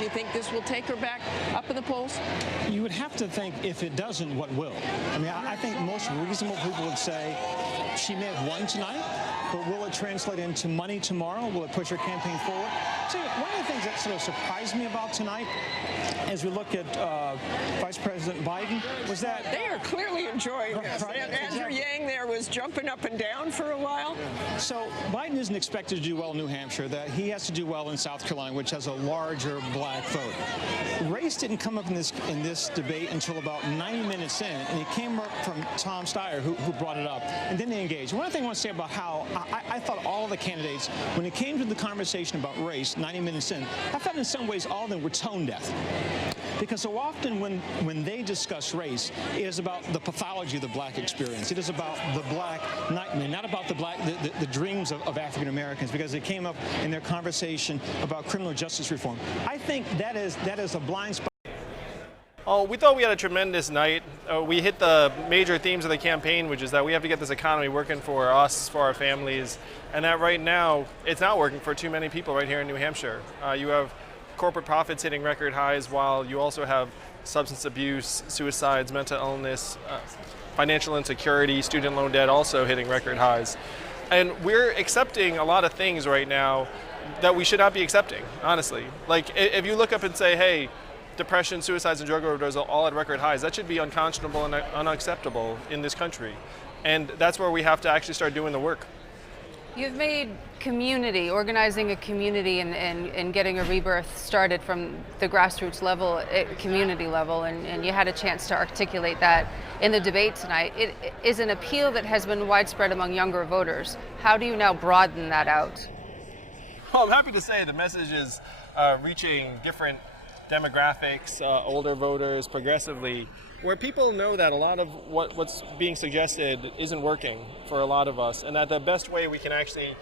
Do you think this will take her back up in the polls? You would have to think if it doesn't, what will? I mean, I think most reasonable people would say she may have won tonight, but will it translate into money tomorrow? Will it push her campaign forward? So one of the things that sort of surprised me about tonight, as we look at Vice President Biden, was that they are clearly enjoying this. Right, And Andrew exactly. Yang there was jumping up and down for a while. So Biden isn't expected to do well in New Hampshire, that he has to do well in South Carolina, which has a larger black vote. Race didn't come up in this debate until about 90 minutes in, and it came up from Tom Steyer, who brought it up, and then they engaged. One thing I want to say about how I thought all the candidates, when it came to the conversation about race, 90 minutes in, I thought in some ways all of them were tone deaf. Because so often when they discuss race, it is about the pathology of the black experience. It is about the black nightmare, not about the dreams of African Americans, because it came up in their conversation about criminal justice reform. I think that is a blind spot. Oh, we thought we had a tremendous night. We hit the major themes of the campaign, which is that we have to get this economy working for us, for our families, and that right now it's not working for too many people right here in New Hampshire. You have corporate profits hitting record highs, while you also have substance abuse, suicides, mental illness, financial insecurity, student loan debt also hitting record highs. And we're accepting a lot of things right now that we should not be accepting, honestly. Like, if you look up and say, hey, depression, suicides, and drug overdoses are all at record highs, that should be unconscionable and unacceptable in this country. And that's where we have to actually start doing the work. You've made community, organizing a community and getting a rebirth started from the grassroots level, community level, and you had a chance to articulate that in the debate tonight. It is an appeal that has been widespread among younger voters. How do you now broaden that out? Well, I'm happy to say the message is reaching different demographics, older voters, progressively, where people know that a lot of what's being suggested isn't working for a lot of us, and that the best way we can actually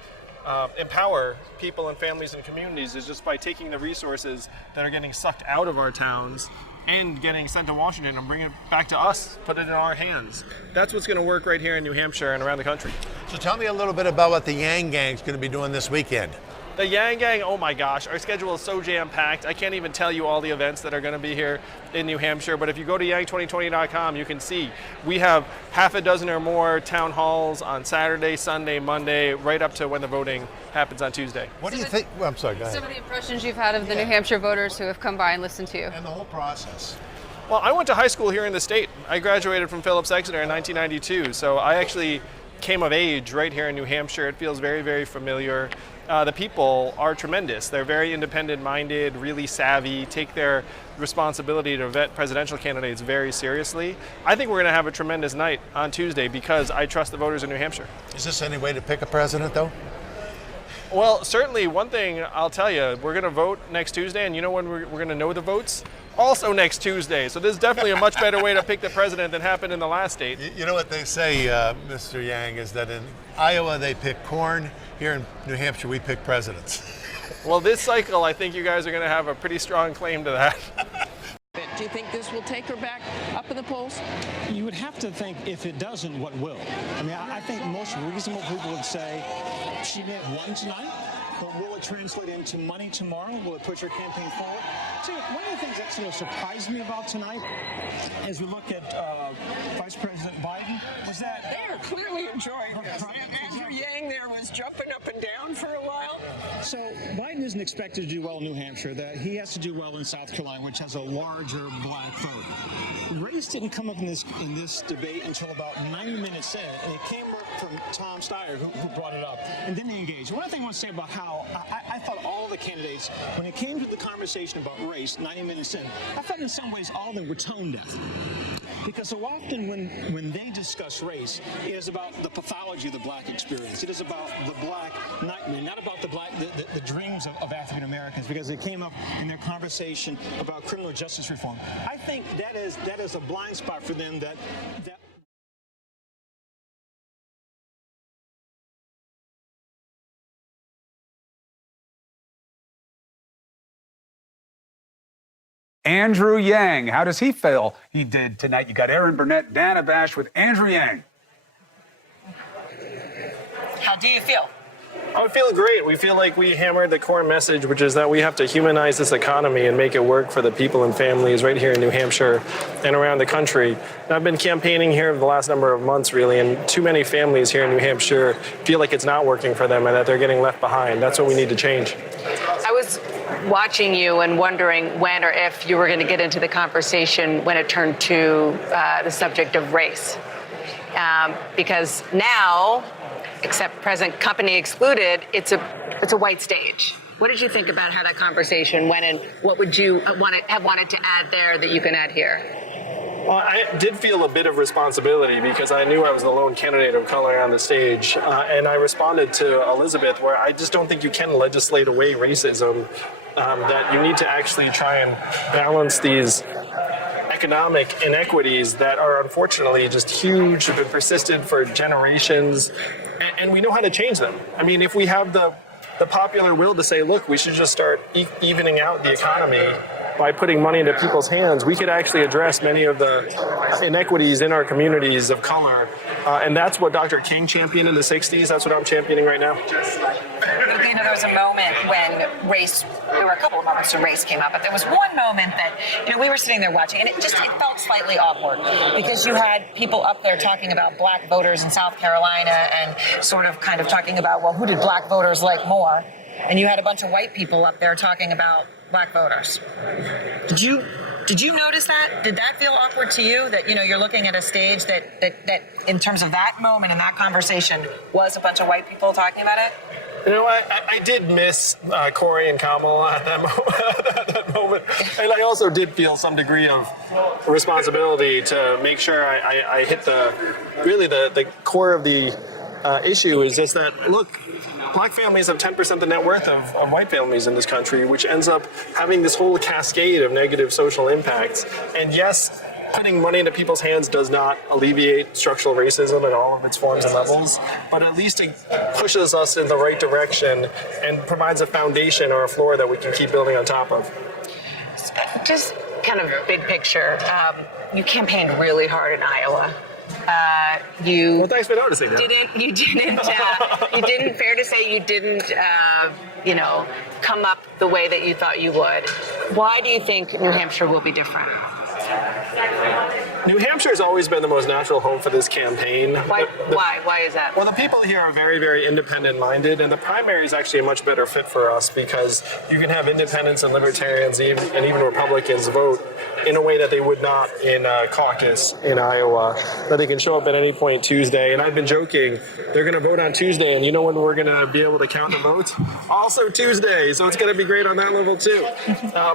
empower people and families and communities is just by taking the resources that are getting sucked out of our towns and getting sent to Washington and bring it back to us, put it in our hands. That's what's going to work right here in New Hampshire and around the country. So tell me a little bit about what the Yang Gang's going to be doing this weekend. The Yang Gang, oh my gosh, our schedule is so jam-packed. I can't even tell you all the events that are going to be here in New Hampshire, but if you go to yang2020.com, you can see we have half a dozen or more town halls on Saturday, Sunday, Monday, right up to when the voting happens on Tuesday. What do you think? Well, I'm sorry, go ahead. Some of the impressions you've had of the New Hampshire voters who have come by and listened to you. And the whole process. Well, I went to high school here in the state. I graduated from Phillips Exeter in 1992, so I actually came of age right here in New Hampshire. It feels very, very familiar. The people are tremendous. They're very independent-minded, really savvy, take their responsibility to vet presidential candidates very seriously. I think we're going to have a tremendous night on Tuesday because I trust the voters in New Hampshire. Is this any way to pick a president, though? Well, certainly one thing I'll tell you, we're going to vote next Tuesday, and you know when we're going to know the votes? Also next Tuesday. So this is definitely a much better way to pick the president than happened in the last state. You know what they say, Mr. Yang, is that in Iowa they pick corn. Here in New Hampshire we pick presidents. Well, this cycle, I think you guys are going to have a pretty strong claim to that. Do you think this will take her back up in the polls? You would have to think if it doesn't, what will? I mean, I think most reasonable people would say she may have won tonight, but will it translate into money tomorrow? Will it push her campaign forward? See, one of the things that sort of surprised me about tonight, as we look at Vice President Biden, was that they are clearly enjoying this. Right, And Andrew Yang there was jumping up and down for a while. So Biden isn't expected to do well in New Hampshire, that he has to do well in South Carolina, which has a larger black vote. Race didn't come up in this debate until about 90 minutes in, and it came up from Tom Steyer, who brought it up, and then they engaged. One thing I want to say about how I thought all the candidates, when it came to the conversation about race, 90 minutes in, I thought in some ways all of them were tone deaf. Because so often when they discuss race, it is about the pathology of the black experience. It is about the black nightmare, not about the dreams of African Americans, because it came up in their conversation about criminal justice reform. I think that is a blind spot for them that Andrew Yang, how does he feel he did tonight? You got Erin Burnett, Dana Bash with Andrew Yang. How do you feel? I feel great. We feel like we hammered the core message, which is that we have to humanize this economy and make it work for the people and families right here in New Hampshire and around the country. And I've been campaigning here the last number of months, really, and too many families here in New Hampshire feel like it's not working for them and that they're getting left behind. That's what we need to change. I was watching you and wondering when or if you were going to get into the conversation when it turned to the subject of race. Because now, except present company excluded, it's a white stage. What did you think about how that conversation went, and what would you have wanted to add there that you can add here? Well, I did feel a bit of responsibility because I knew I was the lone candidate of color on the stage, and I responded to Elizabeth where I just don't think you can legislate away racism, that you need to actually try and balance these economic inequities that are unfortunately just huge, have been persistent for generations, and we know how to change them. I mean, if we have the popular will to say, look, we should just start evening out the economy by putting money into people's hands, we could actually address many of the inequities in our communities of color. And that's what Dr. King championed in the 60s. That's what I'm championing right now. You know, there was a moment when race, there were a couple of moments when race came up, but there was one moment that, you know, we were sitting there watching, and it felt slightly awkward because you had people up there talking about black voters in South Carolina and sort of kind of talking about, well, who did black voters like more? And you had a bunch of white people up there talking about black voters. Did you notice that? Did that feel awkward to you? That, you know, you're looking at a stage that in terms of that moment and that conversation was a bunch of white people talking about it? You know, I did miss Corey and Kamala at that moment. And I also did feel some degree of responsibility to make sure I hit the core of the issue is just that, look, black families have 10% the net worth of white families in this country, which ends up having this whole cascade of negative social impacts. And yes, putting money into people's hands does not alleviate structural racism in all of its forms and levels, but at least it pushes us in the right direction and provides a foundation or a floor that we can keep building on top of. Just kind of big picture, you campaigned really hard in Iowa. Well, thanks for noticing that. Fair to say you didn't, come up the way that you thought you would. Why do you think New Hampshire will be different? New Hampshire has always been the most natural home for this campaign. Why? Why is that? Well, the people here are very, very independent-minded, and the primary is actually a much better fit for us because you can have independents and libertarians and even Republicans vote in a way that they would not in a caucus in Iowa, that they can show up at any point Tuesday. And I've been joking, they're going to vote on Tuesday, and you know when we're going to be able to count the votes? Also Tuesday, so it's going to be great on that level too.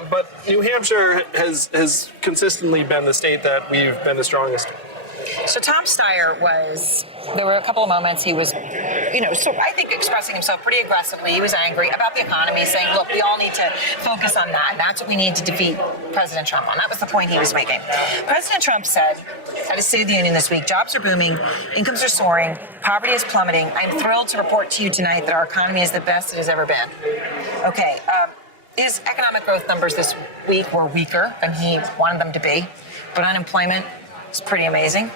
But New Hampshire has consistently been the state that we've been the strongest. So Tom Steyer there were a couple of moments he was, I think expressing himself pretty aggressively. He was angry about the economy, saying, look, we all need to focus on that. That's what we need to defeat President Trump on. That was the point he was making. President Trump said at his State of the Union this week, jobs are booming, incomes are soaring, poverty is plummeting. I'm thrilled to report to you tonight that our economy is the best it has ever been. Okay, his economic growth numbers this week were weaker than he wanted them to be, but unemployment is pretty amazing.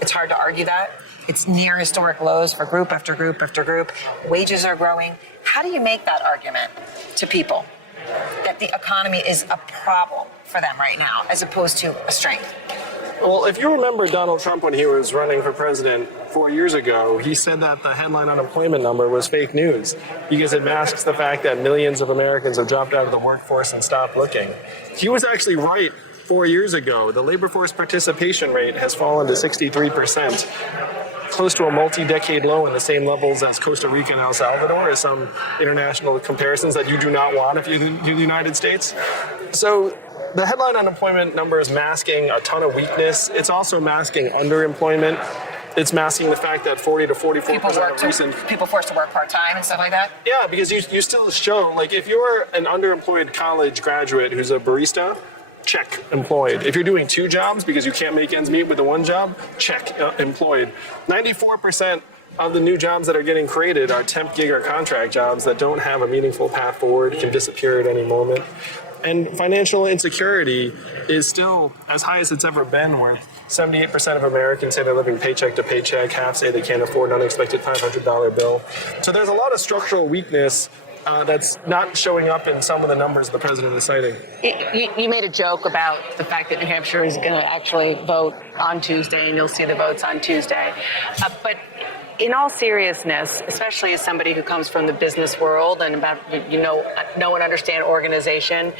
It's hard to argue that. It's near historic lows for group after group after group. Wages are growing. How do you make that argument to people that the economy is a problem for them right now as opposed to a strength? Well, if you remember Donald Trump when he was running for president 4 years ago, he said that the headline unemployment number was fake news because it masks the fact that millions of Americans have dropped out of the workforce and stopped looking. He was actually right 4 years ago. The labor force participation rate has fallen to 63%, close to a multi-decade low in the same levels as Costa Rica and El Salvador, as some international comparisons that you do not want if you're the United States. So the headline unemployment number is masking a ton of weakness. It's also masking underemployment. It's masking the fact that 40 to 44% people forced to work part-time and stuff like that? Yeah, because you still show, like, if you're an underemployed college graduate who's a barista, check, employed. If you're doing two jobs because you can't make ends meet with the one job, check, employed. 94% of the new jobs that are getting created are temp, gig, or contract jobs that don't have a meaningful path forward, can disappear at any moment. And financial insecurity is still as high as it's ever been, with 78% of Americans say they're living paycheck to paycheck. Half say they can't afford an unexpected $500 bill. So there's a lot of structural weakness that's not showing up in some of the numbers the president is citing. You made a joke about the fact that New Hampshire is going to actually vote on Tuesday, and you'll see the votes on Tuesday. But in all seriousness, especially as somebody who comes from the business world and know and understand organization,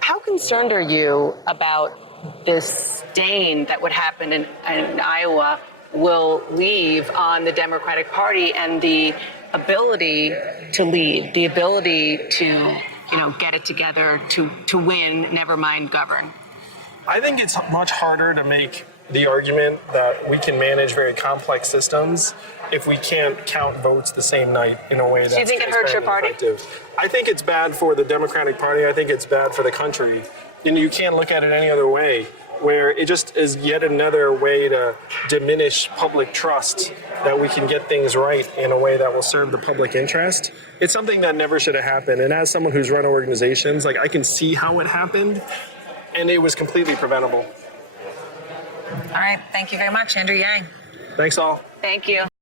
how concerned are you about this stain that would happen in Iowa will leave on the Democratic Party and the ability to lead, the ability to get it together, to win, never mind govern? I think it's much harder to make the argument that we can manage very complex systems if we can't count votes the same night in a way that's Do you think it hurts your party? effective. I think it's bad for the Democratic Party. I think it's bad for the country. And you can't look at it any other way, where it just is yet another way to diminish public trust that we can get things right in a way that will serve the public interest. It's something that never should have happened. And as someone who's run organizations, I can see how it happened, and it was completely preventable. All right. Thank you very much, Andrew Yang. Thanks all. Thank you.